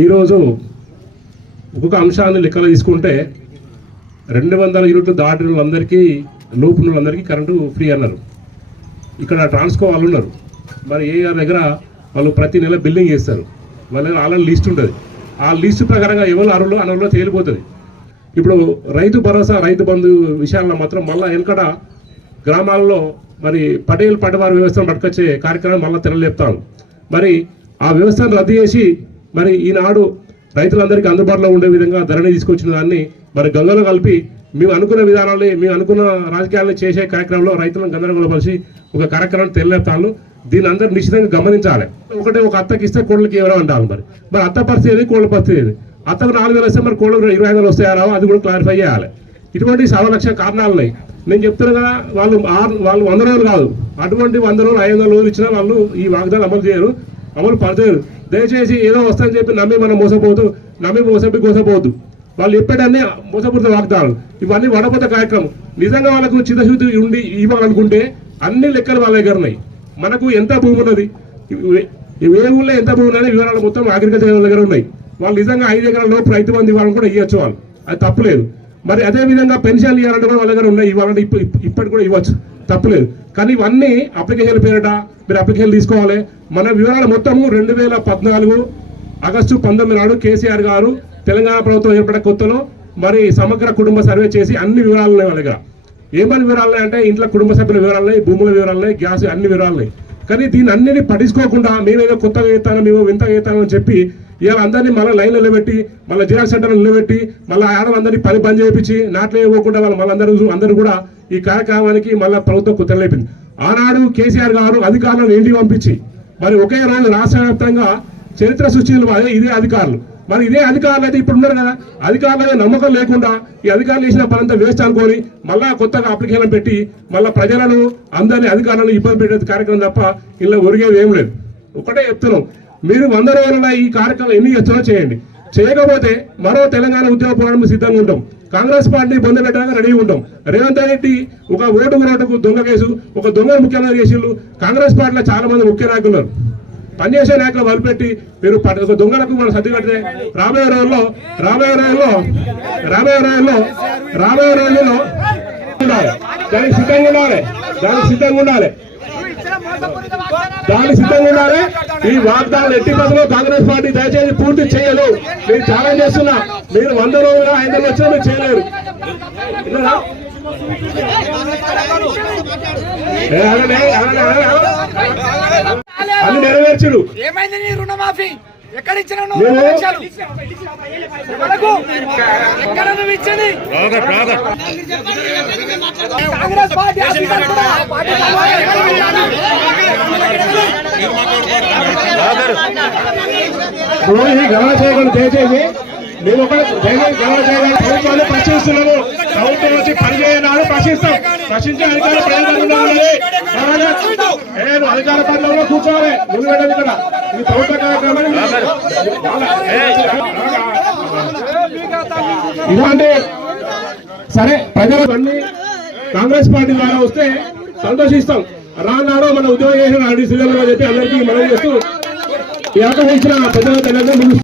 ఈరోజు ఒక్కొక్క అంశాన్ని లెక్కలు తీసుకుంటే రెండు వందల యూనిట్లు దాటిన వాళ్ళందరికీ లోపు వాళ్ళందరికీ కరెంటు ఫ్రీ అన్నారు. ఇక్కడ ట్రాన్స్కో వాళ్ళు ఉన్నారు. మరి ఏ దగ్గర వాళ్ళు ప్రతి నెల బిల్లింగ్ చేస్తారు. వాళ్ళ దగ్గర ఆల్రెడీ లిస్ట్ ఉంటుంది. ఆ లిస్ట్ ప్రకారంగా ఎవరు అరువులు అనరులో తేలిపోతుంది. ఇప్పుడు రైతు భరోసా రైతు బంధు విషయాల్లో మాత్రం మళ్ళీ వెనకడ గ్రామాల్లో మరి పటేల్ పటవారి వ్యవస్థను పట్టుకొచ్చే కార్యక్రమం మళ్ళీ తెరలేపుతాం మరి ఆ వ్యవస్థను రద్దు చేసి మరి ఈనాడు రైతులందరికీ అందుబాటులో ఉండే విధంగా ధరణి తీసుకొచ్చిన దాన్ని మరి గంగలో కలిపి మేము అనుకున్న విధానాన్ని మేము అనుకున్న రాజకీయాలను చేసే కార్యక్రమంలో రైతులను గందరగోళపరిచి ఒక కార్యక్రమం తెలియతాను దీన్ని అందరూ నిశ్చితంగా గమనించాలి. ఒకటే ఒక అత్తకి ఇస్తే కోళ్ళకి ఎవరో అంటారు మరి. మరి అత్త పరిస్థితి ఏది? కోళ్ళ పరిస్థితి ఏది? అత్తకు నాలుగు వేలు వస్తే మరి కోళ్ళకు ఇరవై ఐదు వేలు వస్తాయా అది కూడా క్లారిఫై చేయాలి. ఇటువంటి సవ లక్ష కారణాలు ఉన్నాయి. నేను చెప్తున్నా కదా వాళ్ళు ఆరు వాళ్ళు వంద రోజులు కాదు. అటువంటి వంద రోజులు ఐదు రోజులు ఇచ్చినా వాళ్ళు ఈ వాగ్దానం అమలు చేయరు. అమలు పడతారు దయచేసి ఏదో వస్తాయని చెప్పి నమ్మి మనం మోసపోవద్దు నమ్మి మోసపి మోసపోవద్దు. వాళ్ళు చెప్పేటన్నీ మోసపూరిత వాగ్దానాలు. ఇవన్నీ వడపోత కార్యక్రమం. నిజంగా వాళ్ళకు చిత్తశుద్ధి ఉండి ఇవ్వాలనుకుంటే అన్ని లెక్కలు వాళ్ళ దగ్గర ఉన్నాయి. మనకు ఎంత భూమి ఉన్నది? ఏ- ఊళ్ళో ఎంత భూమి ఉన్నది? వివరాలు మొత్తం అగ్రికల్చర్ దగ్గర ఉన్నాయి. వాళ్ళు నిజంగా ఐదు ఎకరాల లోపు రైతు మంది ఇవ్వాలని కూడా ఇవ్వచ్చు వాళ్ళు. అది తప్పులేదు. మరి అదే విధంగా పెన్షన్లు ఇవ్వాలంటే కూడా వాళ్ళ దగ్గర ఉన్నాయి. ఇవ్వాలంటే ఇప్పటికి కూడా ఇవ్వచ్చు. తప్పలేదు. కానీ ఇవన్నీ అప్లికేషన్ పేరిట మీరు అప్లికేషన్ తీసుకోవాలి. మన వివరాలు మొత్తము రెండు వేల పద్నాలుగు ఆగస్టు పంతొమ్మిది నాడు కేసీఆర్ గారు తెలంగాణ ప్రభుత్వం ఏర్పడే కొత్తలో మరి సమగ్ర కుటుంబ సర్వే చేసి అన్ని వివరాలు ఉన్నాయి వాళ్ళ దగ్గర. ఏమని వివరాలు అంటే ఇంట్లో కుటుంబ సభ్యుల వివరాలు ఉన్నాయి భూముల వివరాలు ఉన్నాయి గ్యాస్ అన్ని వివరాలు ఉన్నాయి. కానీ దీన్ని అన్నిటిని పట్టించుకోకుండా మేమేదో కొత్తగా ఎత్తానో మేము వింతగా చేస్తాను అని చెప్పి ఇవాళ అందరినీ మళ్ళీ లైన్లో నిలబెట్టి మళ్ళీ జిరాక్స్ సెంటర్లో నిలబెట్టి మళ్ళీ ఆడవాళ్ళందరినీ పని పని చేయించి నాట్లో ఇవ్వకుండా వాళ్ళు మళ్ళీ అందరూ కూడా ఈ కార్యక్రమానికి మళ్ళీ ప్రభుత్వం కుతలేపింది ఆనాడు కేసీఆర్ గారు అధికారులను ఇంటికి పంపించి మరి ఒకే రోజు రాష్ట్ర వ్యాప్తంగా చరిత్ర సృష్టించిన వారే ఇదే అధికారులు. మరి ఇదే అధికారులు అయితే ఇప్పుడు ఉన్నారు కదా అధికారుల నమ్మకం లేకుండా ఈ అధికారులు చేసిన పనంతా వేస్ట్ అనుకొని మళ్ళా కొత్తగా అప్లికేషన్ పెట్టి మళ్ళా ప్రజలను అందరినీ అధికారులను ఇబ్బంది పెట్టే కార్యక్రమం తప్ప ఇలా ఒరిగేది ఏం లేదు. ఒకటే చెప్తున్నాం మీరు వంద రోజుల ఈ కార్యక్రమం ఎన్ని చేస్తున్నా చేయండి. చేయకపోతే మరో తెలంగాణ ఉద్యోగ పోరాటం సిద్ధంగా ఉంటాం. కాంగ్రెస్ పార్టీ పొంద పెట్టడానికి రెడీ ఉంటాం. రేవంత్ రెడ్డి ఒక ఓటుకు రోడ్డుకు దొంగ కేసు ఒక దొంగ ముఖ్యమంత్రి కేసులు కాంగ్రెస్ పార్టీలో చాలా మంది ముఖ్య నాయకులు పనిచేసే నాయకులు వదిలిపెట్టి మీరు ఒక దొంగలకు మనం సర్ది కడితే రాబోయే రోజుల్లో రాబోయే రోజుల్లో రాబోయే రోజుల్లో రాబోయే రోజుల్లో ఉండాలి. దానికి సిద్ధంగా ఉండాలి. దానికి సిద్ధంగా ఉండాలి. దానికి సిద్ధంగా ఉండాలి ఈ వాగ్దానాలు ఎట్టి బదులు కాంగ్రెస్ పార్టీ దయచేసి పూర్తి చేయదు నేను ఛాలెంజ్ చేస్తున్నా. మీరు వంద రోజులు ఐదు వచ్చినా మీరు చేయలేరు. అన్ని నెరవేర్చుడు ఏమైంది నీ రుణమాఫీ? ఎక్కడ ఇచ్చినావు ఇచ్చింది. కాంగ్రెస్ పార్టీ గమన చేయగలను దయచేసి మేము ఒక దయచేసి గమన చేయగలను ప్రభుత్వాన్ని ప్రశ్నిస్తున్నాము. ప్రభుత్వం వచ్చి పని చేయనాడు ప్రశ్నిస్తాం. ప్రశ్నించే అధికార ఉన్నది లేదు అధికార పనులలో కూర్చోవాలి. ముందు ఇక్కడ. ఇది ప్రభుత్వ కార్యక్రమం ఇలాంటి సరే ప్రజలు అన్ని కాంగ్రెస్ పార్టీ ద్వారా వస్తే సంతోషిస్తాం. రానాడు మన ఉద్యోగం చేసిన అడిగి చెప్పి అందరికీ మనం చేస్తూ ఈ అవకాశం ఇచ్చిన తెలంగాణ